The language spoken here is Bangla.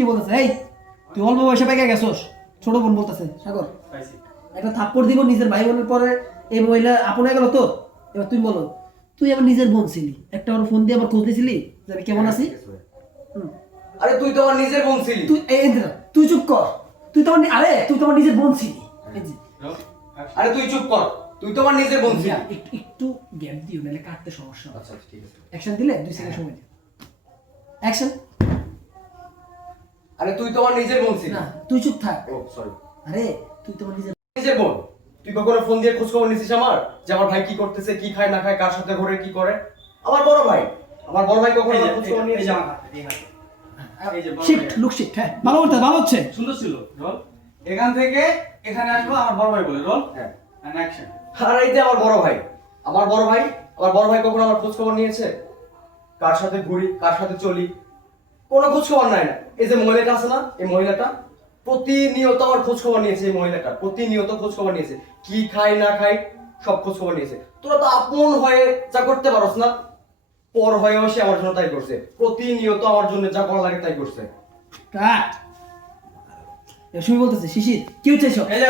কি বলতেছে? এই তুই অল্প বয়সে পেকে গেছস? ছোট বোন বলতেছে সাগর। একটা থাপ্পড় দিব নিজের ভাই বোনের পরে, এই মহিলা আপন হয়ে গেল তো। এবার তুই বলো, তুই আমার নিজের বোন ছিলি, একটা আমার ফোন দিয়ে আমার খোঁজ দিয়েছিলি যে আমি কেমন আছি? আরে তুই তো আমার নিজের বোন ছিলি। তুই চুপ কর। তুই তো আমার তুই তো আমার নিজের বোন ছিলি। আরে তুই চুপ কর, তুই তো আমার নিজের বোন ছিলি। একটু গ্যাপ দিও, নাহলে কাটতে সমস্যা হবে। আচ্ছা ঠিক আছে। অ্যাকশন দিলে 2 সেকেন্ড সময় দিও। অ্যাকশন। আরে তুই তো আমার নিজের বোন ছিলি। না, তুই চুপ থাক। ও সরি। আরে তুই তো আমার নিজের বোন। তুই কখনো ফোন দিয়ে খোঁজ খবর নিছিস আমার, যে আমার ভাই কি করতেছে, কি খায় না খায়, কার সাথে ঘুরে, কি করে? আমার বড় ভাই, আমার বড় ভাই কখনো আমার খোঁজ খবর নিয়েছে? Shift look shift. হ্যাঁ, ভালো হচ্ছে। সুন্দর ছিল। রোল। এখান থেকে এখানে আসবো আমার বড় ভাই বলে। রোল। হ্যাঁ। And action. আর এই যে আমার বড় ভাই, আমার বড় ভাই, আমার বড় ভাই কখনো আমার খোঁজ খবর নিয়েছে? কার সাথে ঘুরি, কার সাথে চলি, কোনো খোঁজ খবর নাই না। এই যে মহিলাটা আছে না, এই মহিলাটা প্রতিনিয়ত আমার খোঁজ খবর নিয়েছে। এই মহিলাটা প্রতিনিয়ত খোঁজ খবর নিয়েছে, কি খাই না খাই সব খোঁজ খবর নিয়েছে। তোরা তো আপন হয়ে যা করতে পারস না, পর হয়েও সে আমার জন্য তাই করছে। প্রতিনিয়ত আমার জন্য যা করা লাগে তাই করছে। কাট। এসবই বলতেছে শিশির, কি হচ্ছে এসব? এই যে